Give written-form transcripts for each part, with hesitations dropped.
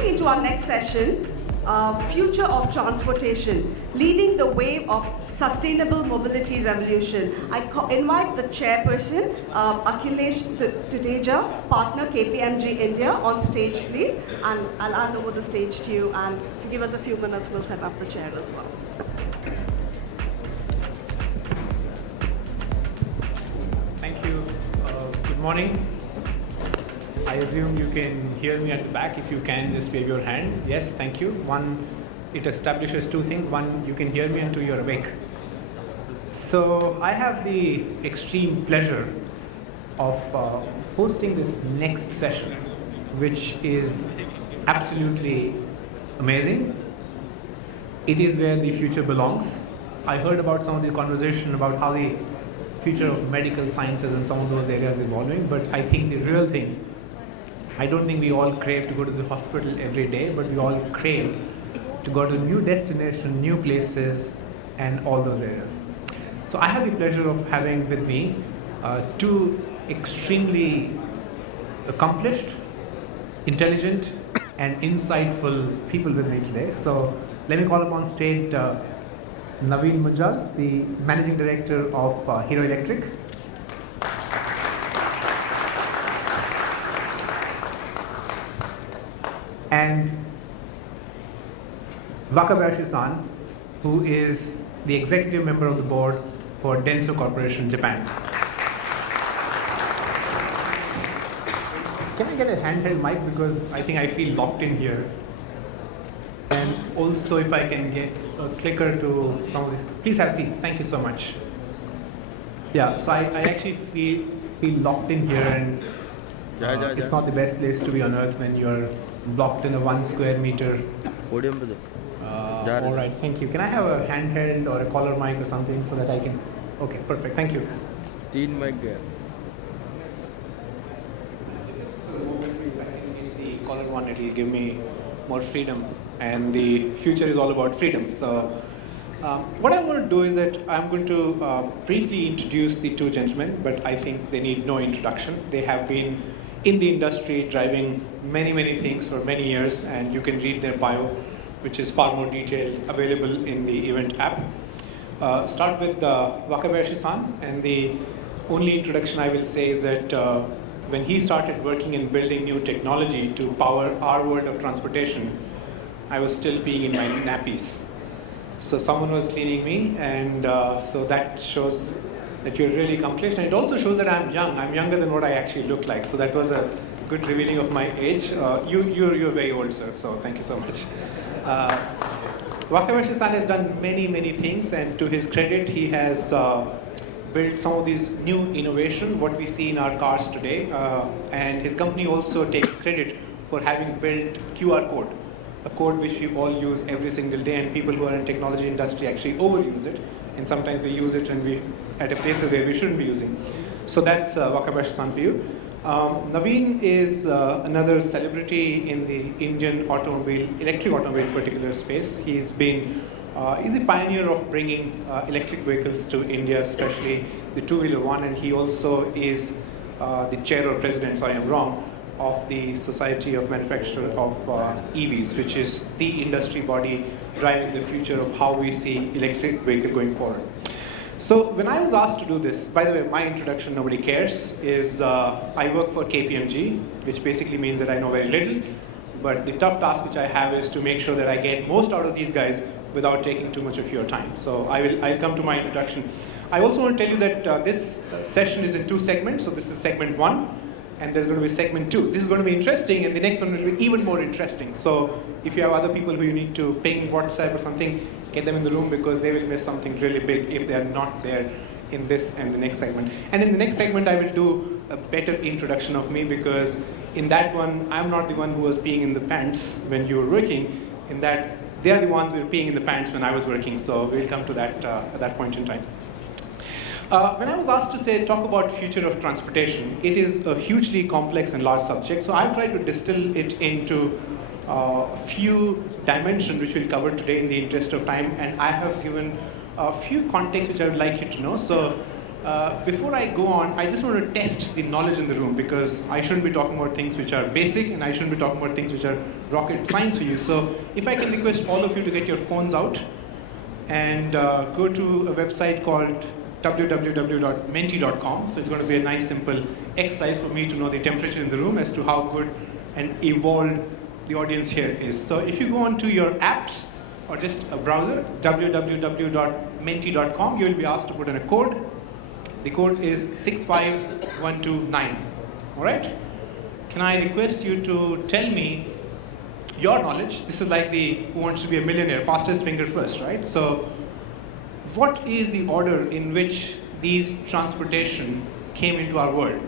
moving into our next session, Future of Transportation, Leading the Wave of Sustainable Mobility Revolution. I invite the chairperson, Akhilesh Tuteja, partner KPMG India, on stage, please. And I'll hand over the stage to you. And if you give us a few minutes, we'll set up the chair as well. Thank you. Good morning. I assume you can hear me at the back. If you can, just wave your hand. Yes, thank you. One, it establishes two things. One, you can hear me, and two, you're awake. So I have the extreme pleasure of hosting this next session, which is absolutely amazing. It is where the future belongs. I heard about some of the conversation about how the future of medical sciences and some of those areas evolving, but I think the real thing, I don't think we all crave to go to the hospital every day, but we all crave to go to new destination, new places, and all those areas. So I have the pleasure of having with me two extremely accomplished, intelligent, and insightful people with me today. So let me call up on stage Naveen Munjal, the Managing Director of Hero Electric. And Wakabayashi-san, who is the executive member of the board for Denso Corporation, Japan. Can I get a handheld mic, because I think I feel locked in here? And also if I can get a clicker to some of these. Please have seats, thank you so much. Yeah, so I actually feel locked in here, and it's not the best place to be on earth when you're blocked in a 1 square meter. All right, thank you. Can I have a handheld or a collar mic or something so that I can? Okay, perfect. Thank you. तीन mic गया. If I can get the collar one, it will give me more freedom, and the future is all about freedom. So, what I'm going to do is that I'm going to briefly introduce the two gentlemen, but I think they need no introduction. They have been in the industry driving many things for many years, and you can read their bio, which is far more detailed, available in the event app. Start with Wakabayashi-san, and the only introduction I will say is that when he started working in building new technology to power our world of transportation, I was still peeing in my nappies. So someone was cleaning me, and so that shows that you're really accomplished, and it also shows that I'm young. I'm younger than what I actually look like. So that was a good revealing of my age. You're very old, sir. So thank you so much. Wakabayashi-san has done many things, and to his credit, he has built some of these new innovation, what we see in our cars today. And his company also takes credit for having built QR code, a code which we all use every single day, and people who are in technology industry actually overuse it, and sometimes we use it and we at a place where we shouldn't be using. So that's Wakabayashi-san for you. Naveen is another celebrity in the Indian automobile, electric automobile particular space. He's the pioneer of bringing electric vehicles to India, especially the two-wheeler one, and he also is the chair or president, sorry I'm wrong, of the Society of Manufacturers of EVs, which is the industry body driving the future of how we see electric vehicle going forward. So when I was asked to do this, by the way, my introduction, nobody cares, is I work for KPMG, which basically means that I know very little, but the tough task which I have is to make sure that I get most out of these guys without taking too much of your time. So I'll come to my introduction. I also want to tell you that this session is in two segments. So this is segment 1, and there's going to be segment 2. This is going to be interesting, and the next one will be even more interesting. So if you have other people who you need to ping WhatsApp or something, get them in the room, because they will miss something really big if they are not there in this and the next segment. And in the next segment, I will do a better introduction of me, because in that one, I'm not the one who was peeing in the pants when you were working. In that, they are the ones who were peeing in the pants when I was working. So we'll come to that at that point in time. When I was asked to talk about future of transportation, it is a hugely complex and large subject. So I've tried to distill it into a few dimensions which we'll cover today in the interest of time, and I have given a few contexts which I would like you to know. So Before I go on, I just want to test the knowledge in the room, because I shouldn't be talking about things which are basic, and I shouldn't be talking about things which are rocket science for you. So if I can request all of you to get your phones out and go to a website called www.menti.com. So it's going to be a nice simple exercise for me to know the temperature in the room as to how good and evolved the audience here is. So if you go onto your apps or just a browser, www.menti.com, you will be asked to put in a code. The code is 65129. All right? Can I request you to tell me your knowledge? This is like the Who Wants to Be a Millionaire, fastest finger first, right? So what is the order in which these transportation came into our world?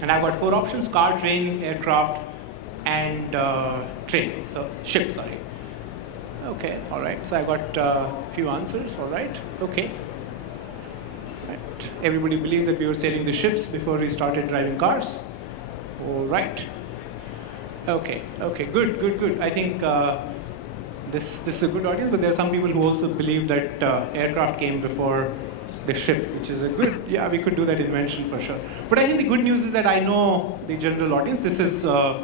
And I've got 4 options: car, train, aircraft, and train, so ship, sorry. Okay, all right, so I got a few answers, all right, okay. Right. Everybody believes that we were sailing the ships before we started driving cars. All right. Okay, good. I think this is a good audience, but there are some people who also believe that aircraft came before the ship, which is a good, yeah, we could do that invention for sure. But I think the good news is that I know the general audience. This is a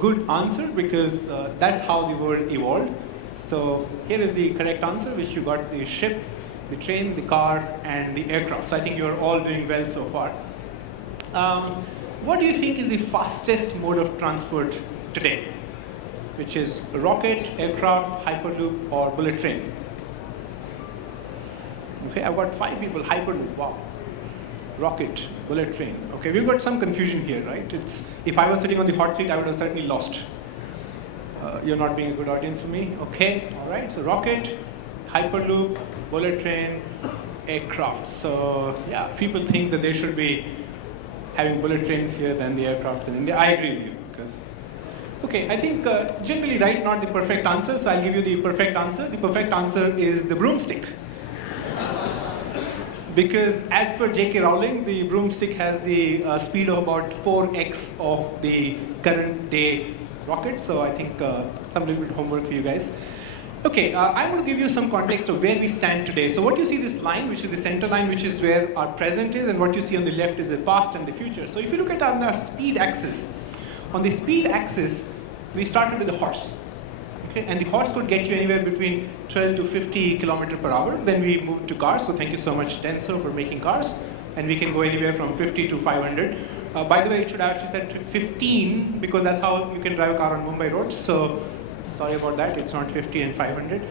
good answer, because that's how the world evolved. So here is the correct answer, which you got: the ship, the train, the car, and the aircraft. So I think you're all doing well so far. What do you think is the fastest mode of transport today? Which is rocket, aircraft, hyperloop, or bullet train? Okay, I've got 5 people. Hyperloop, wow. Rocket, bullet train. Okay, we've got some confusion here, right? If I was sitting on the hot seat, I would have certainly lost. You're not being a good audience for me. Okay, all right. So rocket, hyperloop, bullet train, aircraft. So yeah, people think that they should be having bullet trains here than the aircrafts in India. I agree with you, because okay, I think generally right, not the perfect answer. So I'll give you the perfect answer. The perfect answer is the broomstick. Because as per J.K. Rowling, the broomstick has the speed of about 4x of the current day rocket. So I think some little bit homework for you guys. Okay, I'm going to give you some context of where we stand today. So what you see, this line, which is the center line, which is where our present is, and what you see on the left is the past and the future. So if you look at our speed axis, on the speed axis, we started with the horse. Okay, and the horse could get you anywhere between 12 to 50 kilometers per hour. Then we moved to cars. So thank you so much, Denso, for making cars. And we can go anywhere from 50 to 500. By the way, it should have actually said 15, because that's how you can drive a car on Mumbai roads. So sorry about that, it's not 50 and 500.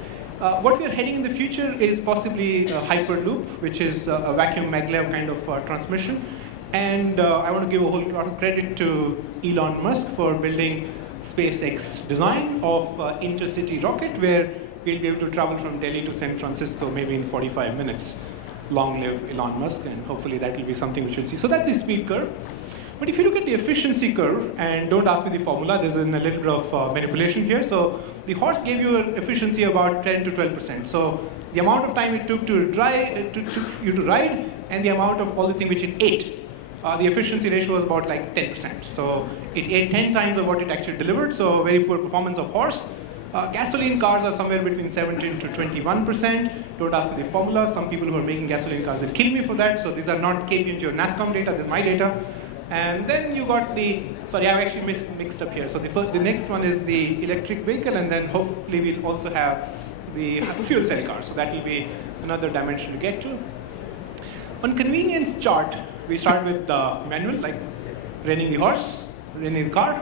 What we are heading in the future is possibly a hyperloop, which is a vacuum maglev kind of transmission. And I want to give a whole lot of credit to Elon Musk for building SpaceX design of intercity rocket, where we'll be able to travel from Delhi to San Francisco maybe in 45 minutes. Long live Elon Musk, and hopefully that will be something we should see. So that's the speed curve. But if you look at the efficiency curve, and don't ask me the formula, there's a little bit of manipulation here. So the horse gave you an efficiency about 10 to 12%. So the amount of time it took to ride, and the amount of all the thing which it ate, the efficiency ratio was about like 10%. So it ate 10 times of what it actually delivered. So very poor performance of horse. Gasoline cars are somewhere between 17 to 21%. Don't ask me the formula. Some people who are making gasoline cars will kill me for that. So these are not KPMG or NASSCOM data. This is my data. And then you got the, sorry, I've actually mixed up here. So the next one is the electric vehicle, and then hopefully we'll also have the fuel cell car. So that will be another dimension to get to. On convenience chart, we start with the manual, like running the horse, running the car,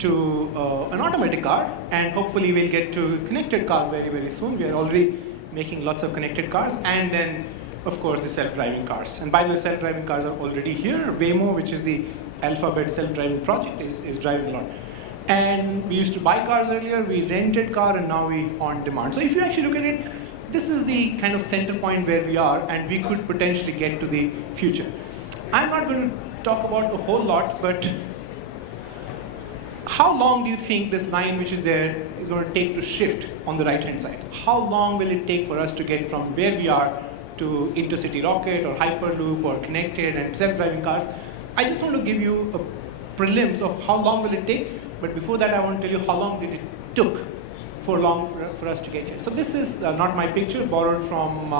to an automatic car, and hopefully we'll get to connected car very, very soon. We are already making lots of connected cars, and then of course the self-driving cars. And by the way, self-driving cars are already here. Waymo, which is the Alphabet self-driving project, is driving a lot. And we used to buy cars earlier, we rented car, and now we on demand. So if you actually look at it, this is the kind of center point where we are, and we could potentially get to the future. I'm not going to talk about a whole lot, but how long do you think this line which is there is going to take to shift on the right hand side? How long will it take for us to get from where we are to intercity rocket or hyperloop or connected and self-driving cars? I just want to give you a prelims of how long will it take, but before that I want to tell you how long did it took for us to get here. So this is not my picture, borrowed from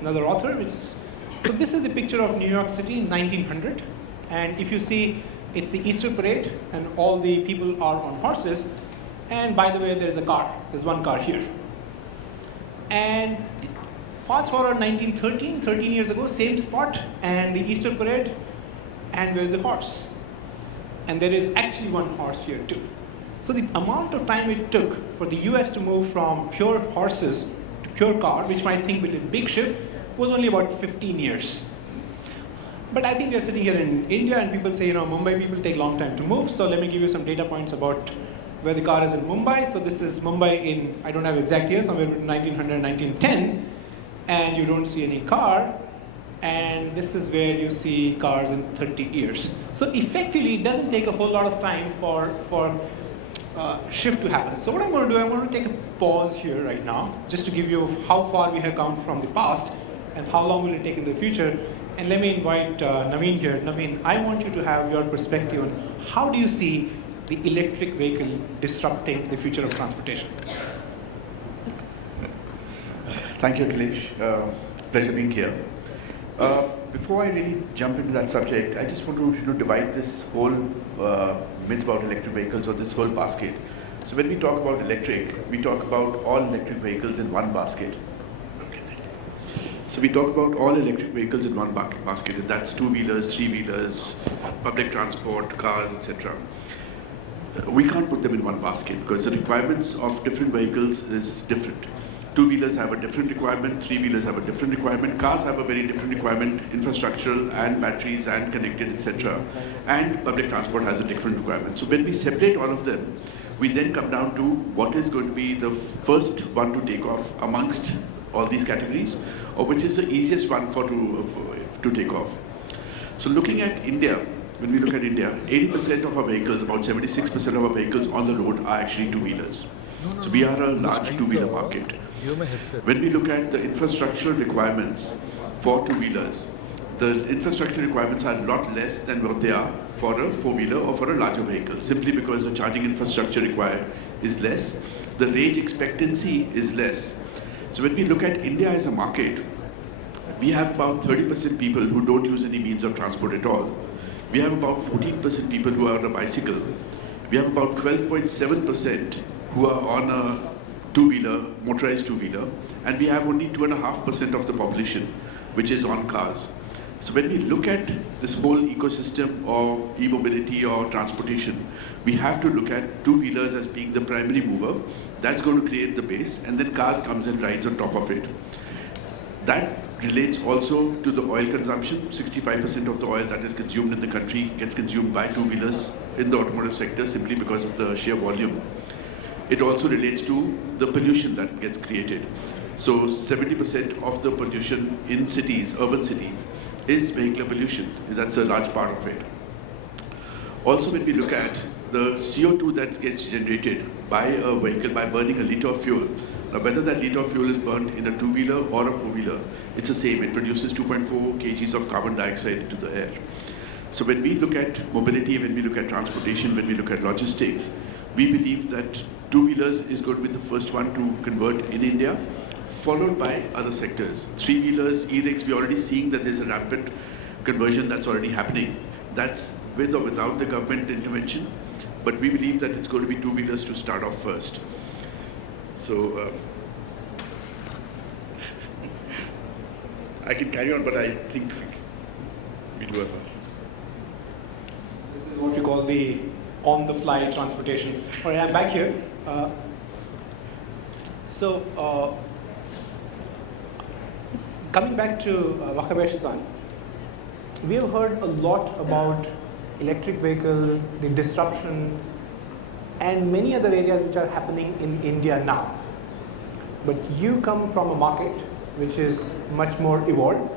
another author, which So this is the picture of New York City in 1900. And if you see, it's the Easter parade, and all the people are on horses. And by the way, there's a car. There's one car here. And fast forward 1913, 13 years ago, same spot, and the Easter parade, and there's a horse. And there is actually one horse here too. So the amount of time it took for the US to move from pure horses to pure car, which might think will be a big shift, was only about 15 years. But I think we are sitting here in India and people say, Mumbai people take long time to move. So let me give you some data points about where the car is in Mumbai. So this is Mumbai in, I don't have exact years, somewhere between 1900 and 1910. And you don't see any car. And this is where you see cars in 30 years. So effectively, it doesn't take a whole lot of time for shift to happen. So what I'm going to do, I'm going to take a pause here right now, just to give you how far we have come from the past and how long will it take in the future. And let me invite Naveen here. Naveen, I want you to have your perspective on how do you see the electric vehicle disrupting the future of transportation? Thank you, Akhilesh. Pleasure being here. Before I really jump into that subject, I just want to divide this whole myth about electric vehicles or this whole basket. So when we talk about electric, we talk about all electric vehicles in one basket. So we talk about all electric vehicles in one basket, and that's two-wheelers, three-wheelers, public transport, cars, etc. We can't put them in one basket because the requirements of different vehicles is different. Two-wheelers have a different requirement, three-wheelers have a different requirement, cars have a very different requirement, infrastructural and batteries and connected, etc. And public transport has a different requirement. So when we separate all of them, we then come down to what is going to be the first one to take off amongst all these categories, or which is the easiest one to take off. So looking at India, when we look at India, 80% of our vehicles, about 76% of our vehicles on the road are actually two-wheelers. So we are a large two-wheeler market. When we look at the infrastructural requirements for two-wheelers, the infrastructure requirements are a lot less than what they are for a four-wheeler or for a larger vehicle, simply because the charging infrastructure required is less, the range expectancy is less. So when we look at India as a market, we have about 30% people who don't use any means of transport at all. We have about 14% people who are on a bicycle. We have about 12.7% who are on a two-wheeler, motorized two-wheeler, and we have only 2.5% of the population which is on cars. So when we look at this whole ecosystem of e-mobility or transportation, we have to look at two-wheelers as being the primary mover. That's going to create the base, and then cars comes and rides on top of it. That relates also to the oil consumption. 65% of the oil that is consumed in the country gets consumed by two-wheelers in the automotive sector simply because of the sheer volume. It also relates to the pollution that gets created. So 70% of the pollution in cities, urban cities, is vehicular pollution. That's a large part of it. Also, when we look at the CO2 that gets generated by a vehicle by burning a liter of fuel, now whether that liter of fuel is burned in a two-wheeler or a four-wheeler, it's the same. It produces 2.4 kgs of carbon dioxide into the air. So when we look at mobility, when we look at transportation, when we look at logistics, we believe that two-wheelers is going to be the first one to convert in India, followed by other sectors. Three-wheelers, e-rigs, we're already seeing that there's a rapid conversion that's already happening. That's with or without the government intervention, but we believe that it's going to be two-wheelers to start off first. So I can carry on, but I think we do have This is what you call the on-the-fly transportation. All right, I'm back here. Coming back to Wakabayashi-san, we have heard a lot about electric vehicle, the disruption, and many other areas which are happening in India now. But you come from a market which is much more evolved.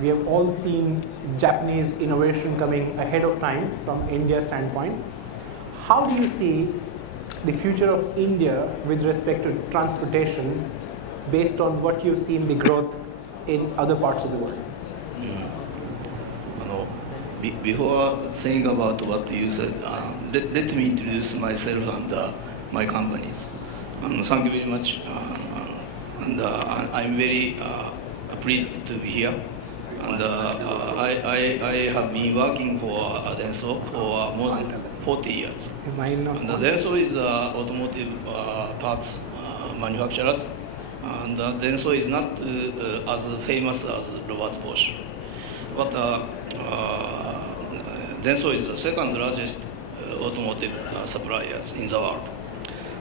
We have all seen Japanese innovation coming ahead of time from India's standpoint. How do you see the future of India with respect to transportation based on what you've seen the growth in other parts of the world? Before saying about what you said, let me introduce myself and my companies. Thank you very much. And I'm very pleased to be here. And I have been working for Denso for more than 40 years. And Denso is automotive parts manufacturers. And Denso is not as famous as Robert Bosch. But Denso is the second largest automotive suppliers in the world.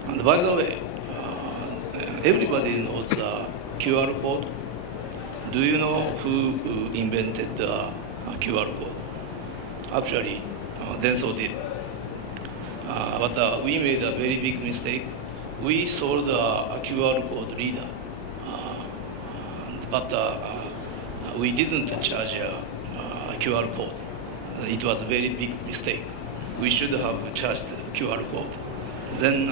And by the way, everybody knows the QR code. Do you know who invented the QR code? Actually, Denso did. But we made a very big mistake. We sold a QR code reader, but we didn't charge a QR code. It was a very big mistake. We should have charged QR code. Then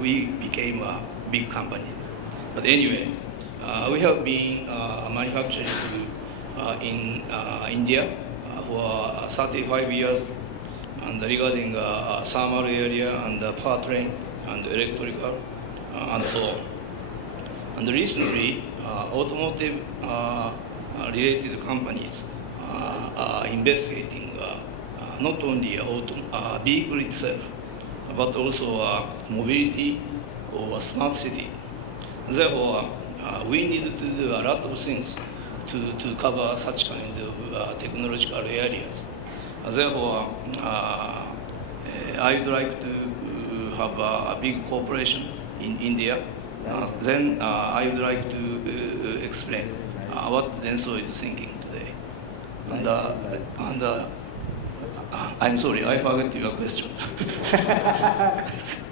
we became a big company. But anyway, we have been manufacturing in India for 35 years, and regarding thermal area and powertrain and electrical and so on. And recently, automotive related companies are investigating not only vehicle itself, but also mobility or smart city. Therefore, we need to do a lot of things to cover such kind of technological areas. Therefore, I would like to have a big corporation in India. Then I would like to explain what Denso is thinking today. And I'm sorry, I forgot your question.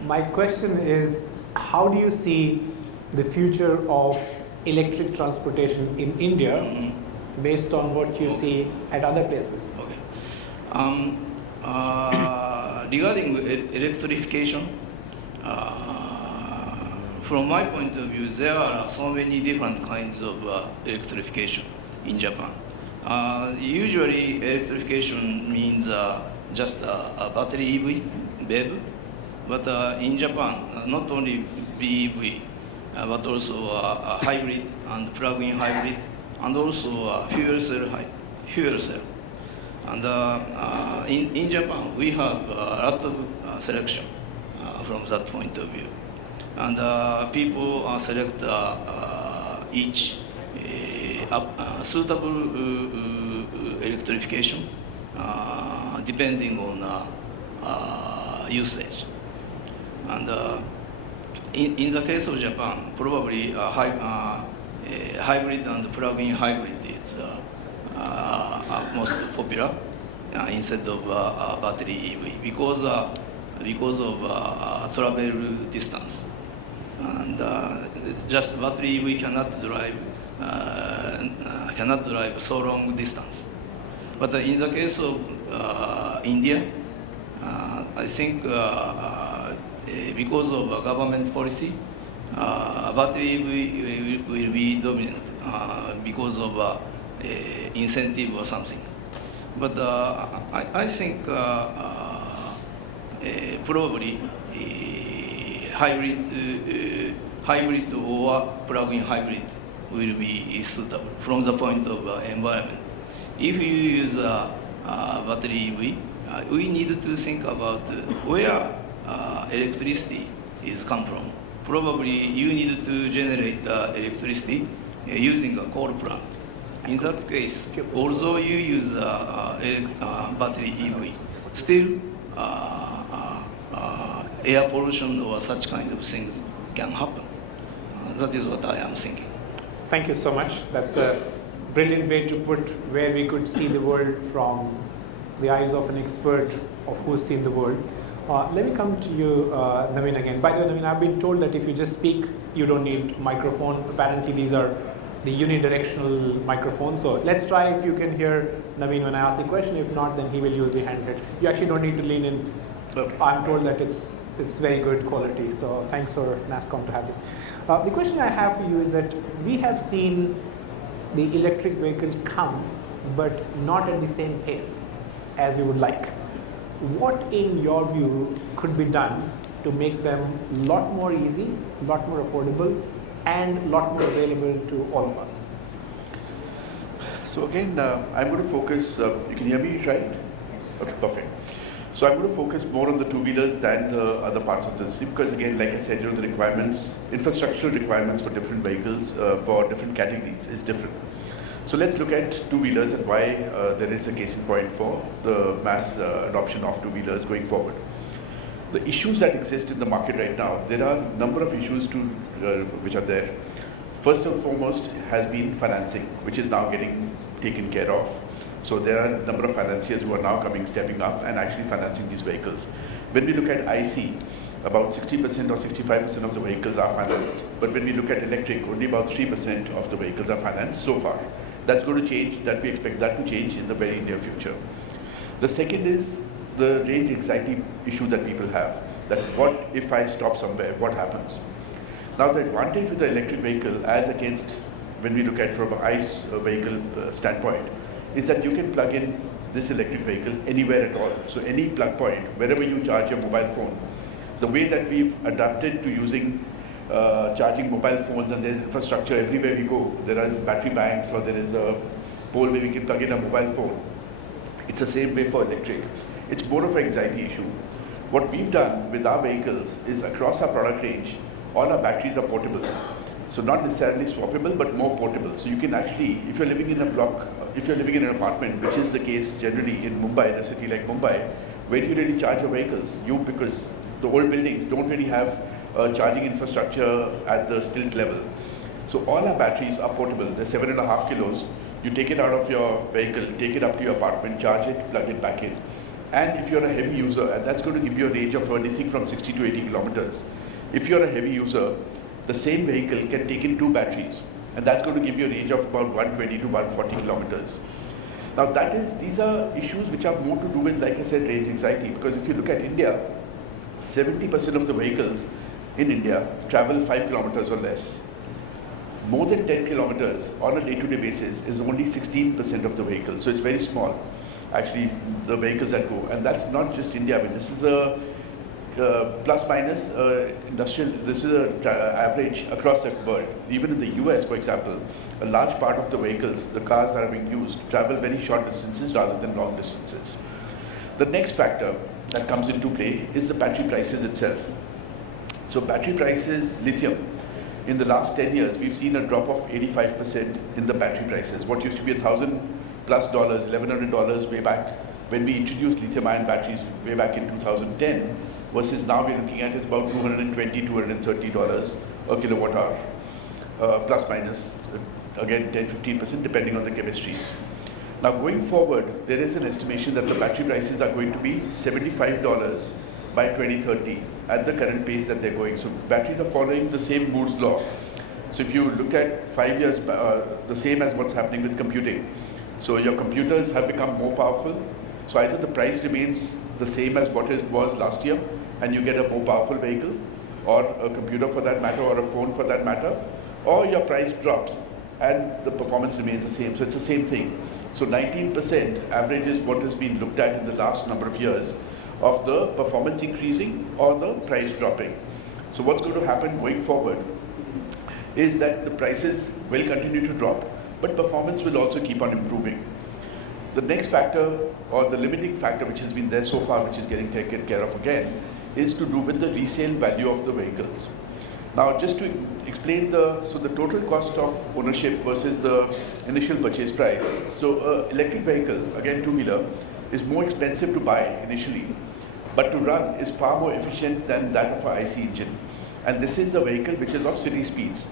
My question is, how do you see the future of electric transportation in India based on what you see at other places? Okay. Regarding electrification, from my point of view, there are so many different kinds of electrification in Japan. Usually, electrification means just a battery EV, BEV, but in Japan, not only BEV, but also a hybrid and plug-in hybrid, and also fuel cell. And in Japan, we have a lot of selection from that point of view. And people select each suitable electrification depending on usage. And in the case of Japan, probably hybrid and plug-in hybrid is most popular instead of battery EV because of travel distance. And just battery EV cannot drive so long distance. But in the case of India, I think because of government policy, battery EV will be dominant because of incentive or something. But I think probably hybrid or plug-in hybrid will be suitable from the point of environment. If you use battery EV, we need to think about where electricity is come from. Probably you need to generate electricity using a coal plant. In that case, although you use battery EV, still air pollution or such kind of things can happen. That is what I am thinking. Thank you so much. That's a brilliant way to put where we could see the world from the eyes of an expert of who's seen the world. Let me come to you, Naveen, again. By the way, Naveen, I've been told that if you just speak, you don't need microphone. Apparently, these are the unidirectional microphones. So let's try if you can hear Naveen when I ask the question. If not, then he will use the handheld. You actually don't need to lean in. I'm told that it's very good quality. So thanks for NASScom to have this. The question I have for you is that we have seen the electric vehicle come, but not at the same pace as we would like. What, in your view, could be done to make them a lot more easy, a lot more affordable, and a lot more available to all of us? So again, I'm going to focus, you can hear me right? Okay, perfect. So I'm going to focus more on the two-wheelers than the other parts of the city because again, like I said, the requirements, infrastructural requirements for different vehicles, for different categories is different. So let's look at two-wheelers and why there is a case in point for the mass adoption of two-wheelers going forward. The issues that exist in the market right now, there are a number of issues which are there. First and foremost has been financing, which is now getting taken care of. So there are a number of financiers who are now stepping up and actually financing these vehicles. When we look at IC, about 60% or 65% of the vehicles are financed. But when we look at electric, only about 3% of the vehicles are financed so far. That's going to change, we expect that to change in the very near future. The second is the range anxiety issue that people have, that what if I stop somewhere, what happens? Now the advantage with the electric vehicle as against when we look at from an ICE vehicle standpoint is that you can plug in this electric vehicle anywhere at all. So any plug point, wherever you charge your mobile phone, the way that we've adapted to using charging mobile phones and there's infrastructure everywhere we go, there is battery banks or there is a pole where we can plug in a mobile phone. It's the same way for electric. It's more of an anxiety issue. What we've done with our vehicles is across our product range, all our batteries are portable. So not necessarily swappable, but more portable. So you can actually, if you're living in a block, if you're living in an apartment, which is the case generally in Mumbai, in a city like Mumbai, where do you really charge your vehicles? Because the old buildings don't really have charging infrastructure at the stilt level. So all our batteries are portable. They're 7.5 kilos. You take it out of your vehicle, take it up to your apartment, charge it, plug it back in. And if you're a heavy user, and that's going to give you a range of anything from 60 to 80 kilometers. If you're a heavy user, the same vehicle can take in 2 batteries, and that's going to give you a range of about 120 to 140 kilometers. Now these are issues which are more to do with, like I said, range anxiety, because if you look at India, 70% of the vehicles in India travel 5 kilometers or less. More than 10 kilometers on a day-to-day basis is only 16% of the vehicles, so it's very small, actually, the vehicles that go. And that's not just India, I mean, this is a plus minus industrial, this is an average across the world. Even in the US, for example, a large part of the vehicles, the cars that are being used, travel very short distances rather than long distances. The next factor that comes into play is the battery prices itself. So battery prices, lithium, in the last 10 years, we've seen a drop of 85% in the battery prices. What used to be $1,000 plus, $1,100 way back when we introduced lithium-ion batteries way back in 2010, versus now we're looking at is about $220, $230 a kilowatt hour, plus minus, again 10-15% depending on the chemistries. Now going forward, there is an estimation that the battery prices are going to be $75 by 2030 at the current pace that they're going. So batteries are following the same Moore's law. So if you look at 5 years, the same as what's happening with computing. So your computers have become more powerful. So either the price remains the same as what it was last year, and you get a more powerful vehicle, or a computer for that matter, or a phone for that matter, or your price drops and the performance remains the same. So it's the same thing. So 19% average is what has been looked at in the last number of years of the performance increasing or the price dropping. So what's going to happen going forward is that the prices will continue to drop, but performance will also keep on improving. The next factor, or the limiting factor which has been there so far, which is getting taken care of again, is to do with the resale value of the vehicles. Now just to explain the total cost of ownership versus the initial purchase price. So electric vehicle, again two-wheeler, is more expensive to buy initially, but to run is far more efficient than that of an IC engine. And this is a vehicle which is of city speeds.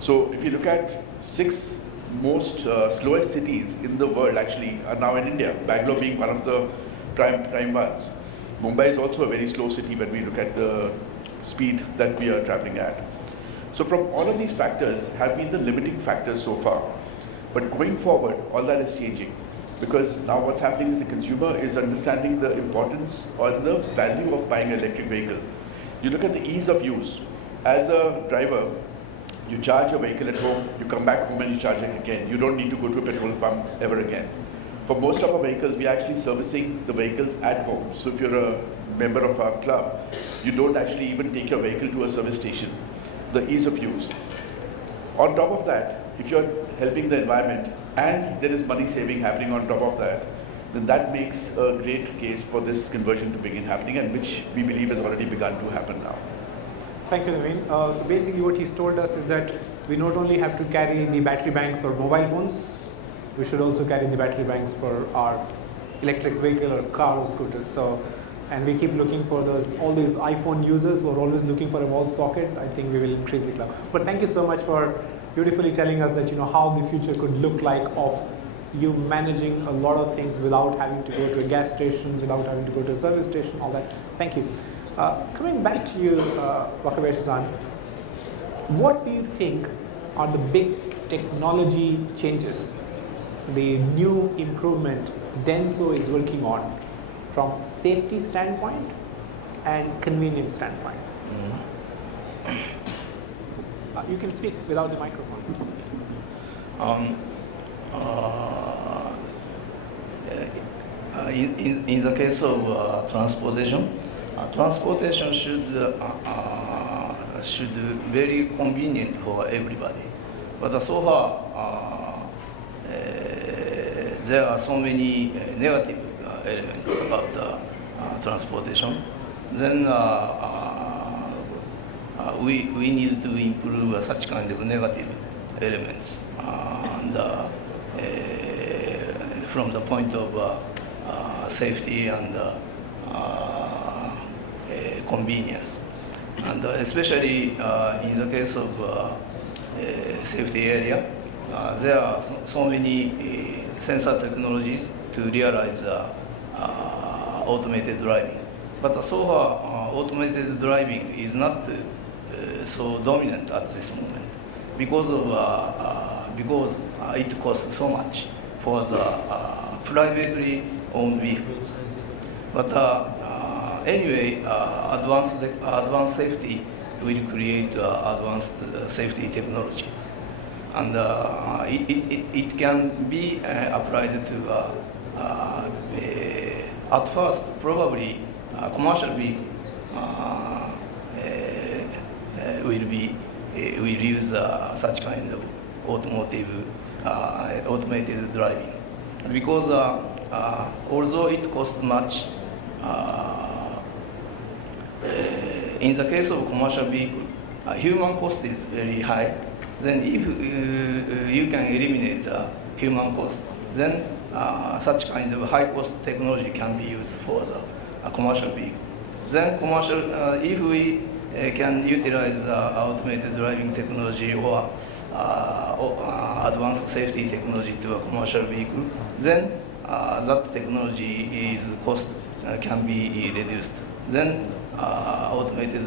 So if you look at 6 most slowest cities in the world actually are now in India, Bangalore being one of the prime ones. Mumbai is also a very slow city when we look at the speed that we are traveling at. So from all of these factors have been the limiting factors so far. But going forward, all that is changing. Because now what's happening is the consumer is understanding the importance or the value of buying an electric vehicle. You look at the ease of use. As a driver, you charge your vehicle at home, you come back home and you charge it again. You don't need to go to a petrol pump ever again. For most of our vehicles, we are actually servicing the vehicles at home. So if you're a member of our club, you don't actually even take your vehicle to a service station. The ease of use. On top of that, if you're helping the environment and there is money saving happening on top of that, then that makes a great case for this conversion to begin happening, and which we believe has already begun to happen now. Thank you, Naveen. So basically what he's told us is that we not only have to carry the battery banks for mobile phones, we should also carry the battery banks for our electric vehicle or car or scooters. So, and we keep looking for all these iPhone users who are always looking for a wall socket. I think we will increase the cloud. But thank you so much for beautifully telling us that how the future could look like of you managing a lot of things without having to go to a gas station, without having to go to a service station, all that. Thank you. Coming back to you, Wakabayashi-san, what do you think are the big technology changes, the new improvement Denso is working on from safety standpoint and convenience standpoint? You can speak without the microphone. In the case of transportation, transportation should very convenient for everybody. But so far, there are so many negative elements about transportation. Then we need to improve such kind of negative elements, and from the point of safety and convenience. And especially in the case of safety area, there are so many sensor technologies to realize automated driving. But so far, automated driving is not so dominant at this moment because it costs so much for the privately owned vehicles. But anyway, advanced safety will create advanced safety technologies, and it can be applied to at first probably commercial vehicle will use such kind of automated driving, because although it costs much, in the case of commercial vehicle, human cost is very high. Then if you can eliminate human cost, then such kind of high cost technology can be used for the commercial vehicle. Then if we can utilize automated driving technology or advanced safety technology to a commercial vehicle, then that technology is cost can be reduced. Then automated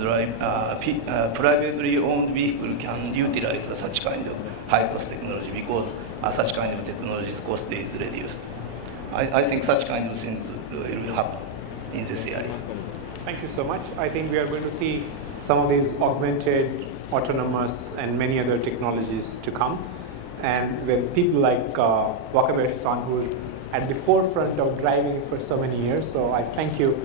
privately owned vehicle can utilize such kind of high cost technology because such kind of technology's cost is reduced. I think such kind of things will happen in this area. Thank you so much. I think we are going to see some of these augmented, autonomous, and many other technologies to come. And with people like Wakabayashi-san, who are at the forefront of driving for so many years. So I thank you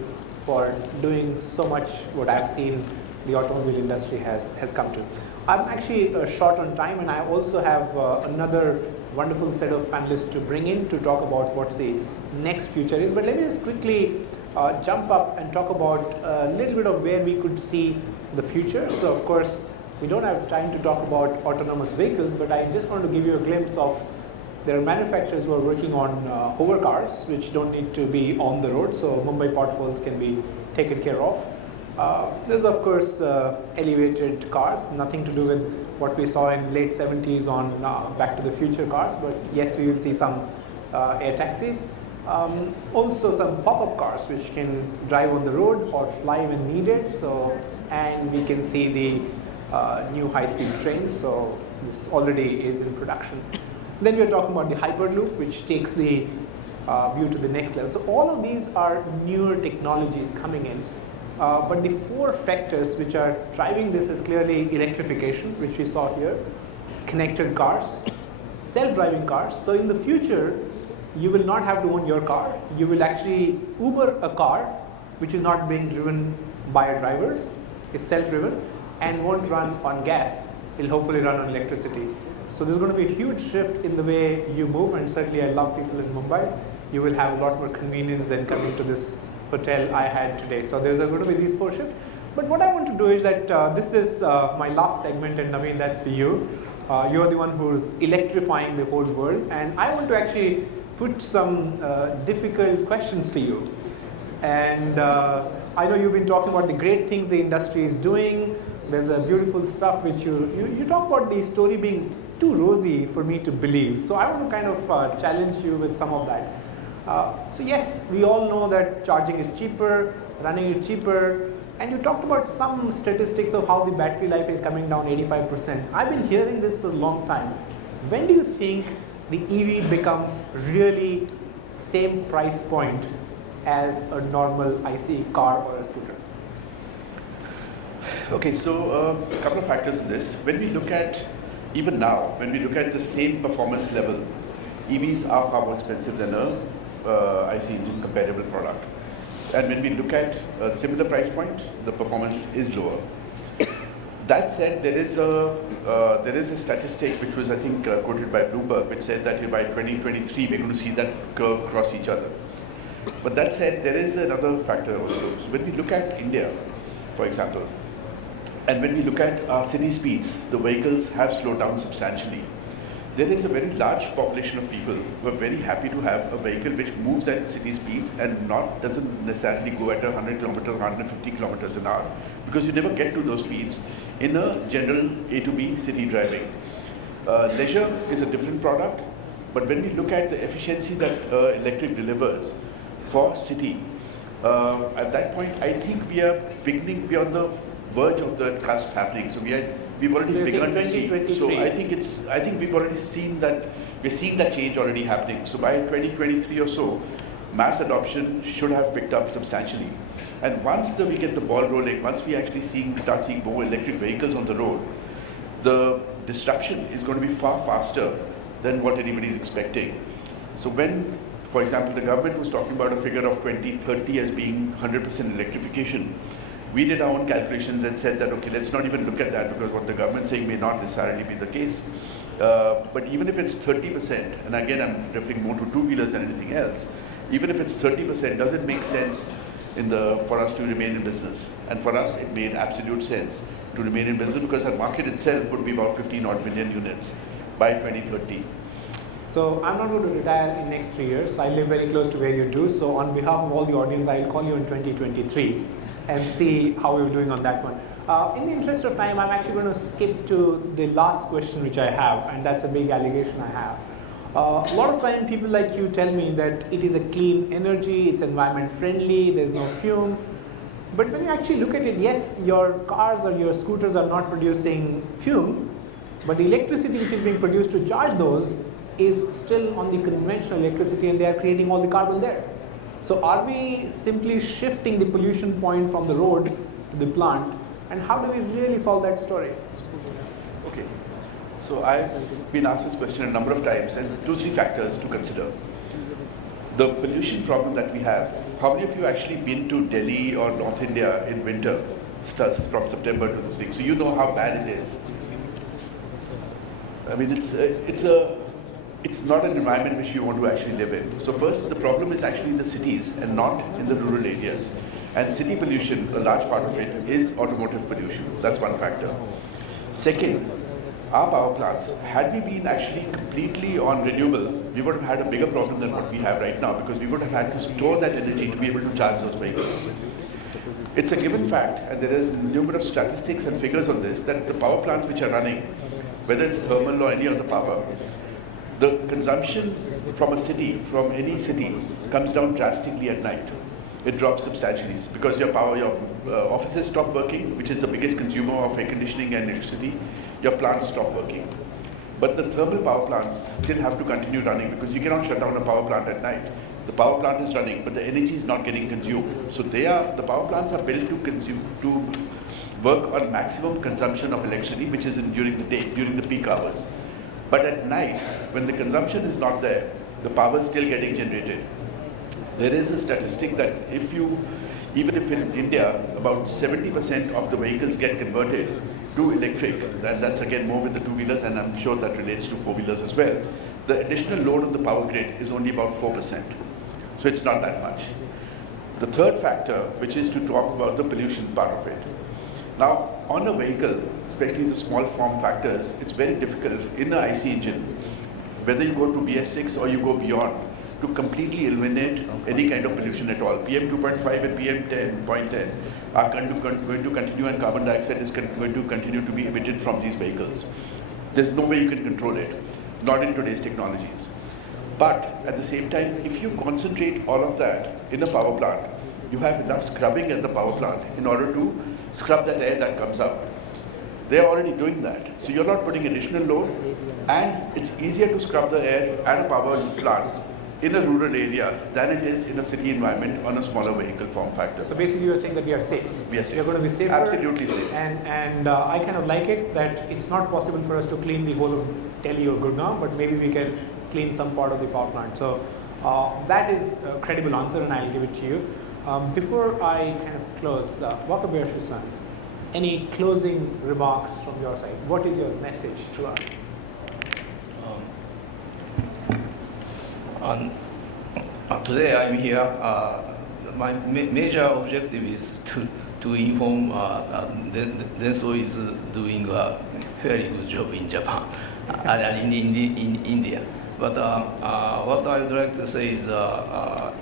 for doing so much what I've seen the automobile industry has come to. I'm actually short on time, and I also have another wonderful set of panelists to bring in to talk about what the next future is. But let me just quickly jump up and talk about a little bit of where we could see the future. So of course, we don't have time to talk about autonomous vehicles, but I just want to give you a glimpse of there are manufacturers who are working on hover cars, which don't need to be on the road, so Mumbai potholes can be taken care of. There's of course elevated cars, nothing to do with what we saw in late 70s on Back to the Future cars, but yes, we will see some air taxis. Also some pop-up cars which can drive on the road or fly when needed. So, and we can see the new high-speed trains. So this already is in production. Then we are talking about the Hyperloop, which takes the view to the next level. So all of these are newer technologies coming in. But the four factors which are driving this is clearly electrification, which we saw here, connected cars, self-driving cars. So in the future, you will not have to own your car. You will actually Uber a car which is not being driven by a driver, is self-driven, and won't run on gas. It will hopefully run on electricity. So there's going to be a huge shift in the way you move, and certainly I love people in Mumbai. You will have a lot more convenience than coming to this hotel I had today. So there's going to be these 4 shifts. But what I want to do is that this is my last segment, and Naveen, that's for you. You're the one who's electrifying the whole world, and I want to actually put some difficult questions to you. And I know you've been talking about the great things the industry is doing. There's a beautiful stuff which you talk about the story being too rosy for me to believe. So I want to kind of challenge you with some of that. So yes, we all know that charging is cheaper, running is cheaper, and you talked about some statistics of how the battery life is coming down 85%. I've been hearing this for a long time. When do you think the EV becomes really same price point as a normal ICE car or a scooter? Okay, so a couple of factors in this. When we look at, even now, when we look at the same performance level, EVs are far more expensive than a ICE engine comparable product. And when we look at a similar price point, the performance is lower. That said, there is a statistic which was, I think, quoted by Bloomberg, which said that by 2023 we're going to see that curve cross each other. But that said, there is another factor also. So when we look at India, for example, and when we look at our city speeds, the vehicles have slowed down substantially. There is a very large population of people who are very happy to have a vehicle which moves at city speeds and doesn't necessarily go at 100 kilometers, 150 kilometers an hour, because you never get to those speeds in a general A to B city driving. Leisure is a different product, but when we look at the efficiency that electric delivers for city, at that point, I think we are on the verge of the cusp happening. So we've already begun to see. So I think we've already seen that. We're seeing that change already happening. So by 2023 or so, mass adoption should have picked up substantially. And once we get the ball rolling, once we actually start seeing more electric vehicles on the road, the disruption is going to be far faster than what anybody is expecting. So when, for example, the government was talking about a figure of 2030 as being 100% electrification, we did our own calculations and said that, okay, let's not even look at that, because what the government's saying may not necessarily be the case. But even if it's 30%, and again, I'm referring more to two-wheelers than anything else, even if it's 30%, does it make sense for us to remain in business? And for us, it made absolute sense to remain in business, because our market itself would be about 15 odd million units by 2030. So I'm not going to retire in next 3 years. I live very close to where you do. So on behalf of all the audience, I'll call you in 2023 and see how you're doing on that one. In the interest of time, I'm actually going to skip to the last question which I have, and that's a big allegation I have. A lot of time people like you tell me that it is a clean energy, it's environment friendly, there's no fume. But when you actually look at it, yes, your cars or your scooters are not producing fume, but the electricity which is being produced to charge those is still on the conventional electricity, and they are creating all the carbon there. So are we simply shifting the pollution point from the road to the plant, and how do we really solve that story? Okay, so I've been asked this question a number of times, and 2-3 factors to consider. The pollution problem that we have, how many of you actually been to Delhi or North India in winter, from September to this thing? So you know how bad it is. I mean, it's not an environment which you want to actually live in. So first, the problem is actually in the cities and not in the rural areas. And city pollution, a large part of it is automotive pollution. That's one factor. Second, our power plants, had we been actually completely on renewable, we would have had a bigger problem than what we have right now, because we would have had to store that energy to be able to charge those vehicles. It's a given fact, and there is numerous statistics and figures on this, that the power plants which are running, whether it's thermal or any other power, the consumption from a city, from any city, comes down drastically at night. It drops substantially because your offices stop working, which is the biggest consumer of air conditioning and electricity. Your plants stop working. But the thermal power plants still have to continue running, because you cannot shut down a power plant at night. The power plant is running, but the energy is not getting consumed. So the power plants are built to work on maximum consumption of electricity, which is during the day, during the peak hours. But at night, when the consumption is not there, the power is still getting generated. There is a statistic that if you Even if in India, about 70% of the vehicles get converted to electric, that's again more with the two-wheelers, and I'm sure that relates to four-wheelers as well. The additional load on the power grid is only about 4%. So it's not that much. The third factor, which is to talk about the pollution part of it. Now, on a vehicle, especially the small form factors, it's very difficult in an IC engine, whether you go to BS6 or you go beyond, to completely eliminate any kind of pollution at all. PM 2.5 and PM 10.10 are going to continue, and carbon dioxide is going to continue to be emitted from these vehicles. There's no way you can control it, not in today's technologies. But at the same time, if you concentrate all of that in a power plant, you have enough scrubbing at the power plant in order to scrub that air that comes out. They're already doing that. So you're not putting additional load, and it's easier to scrub the air at a power plant in a rural area than it is in a city environment on a smaller vehicle form factor. So basically you're saying that we are safe. We are safe. We're going to be safer. Absolutely safe. And I kind of like it that it's not possible for us to clean the whole of Delhi or Gurgaon, but maybe we can clean some part of the power plant. So that is a credible answer, and I'll give it to you. Before I kind of close, Wakabayashi-san, any closing remarks from your side? What is your message to us? Today I'm here. My major objective is to inform Denso is doing a very good job in Japan and in India. But what I would like to say is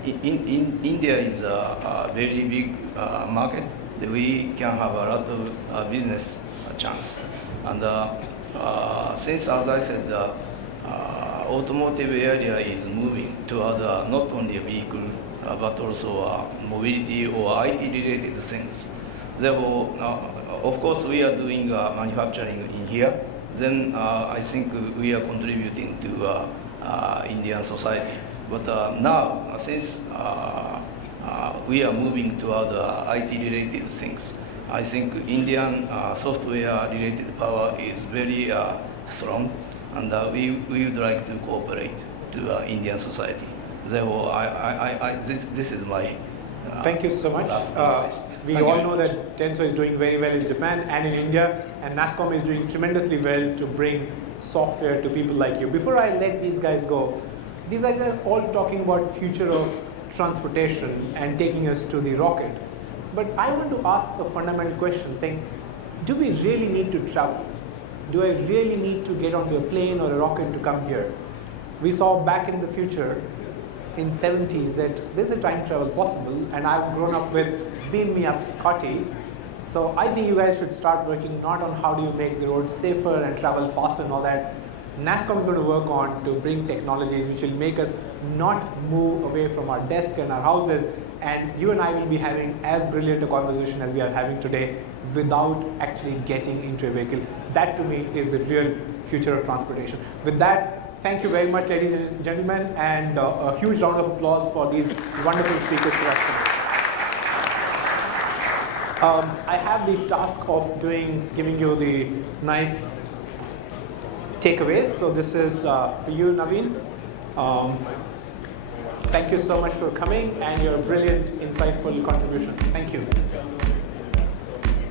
in India is a very big market. We can have a lot of business chance. And since, as I said, automotive area is moving toward not only a vehicle but also mobility or IT related things. Therefore, of course, we are doing manufacturing in here. Then I think we are contributing to Indian society. But now, since we are moving toward IT related things, I think Indian software related power is very strong, and we would like to cooperate to Indian society. Therefore, this is my thank you so much. We all know that Denso is doing very well in Japan and in India, and NASSCOM is doing tremendously well to bring software to people like you. Before I let these guys go, these guys are all talking about future of transportation and taking us to the rocket. But I want to ask a fundamental question, saying, do we really need to travel? Do I really need to get onto a plane or a rocket to come here? We saw back in the future, in 70s, that there's a time travel possible, and I've grown up with Beam Me Up Scotty. So I think you guys should start working not on how do you make the roads safer and travel faster and all that. NASSCOM is going to work on to bring technologies which will make us not move away from our desk and our houses, and you and I will be having as brilliant a conversation as we are having today without actually getting into a vehicle. That to me is the real future of transportation. With that, thank you very much, ladies and gentlemen, and a huge round of applause for these wonderful speakers for us tonight. I have the task of giving you the nice takeaways. So this is for you, Naveen. Thank you so much for coming and your brilliant, insightful contribution. Thank you.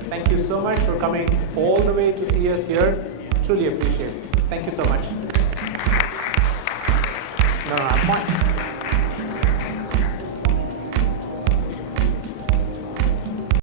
Thank you so much for coming all the way to see us here. Truly appreciate it. Thank you so much. No, I'm fine.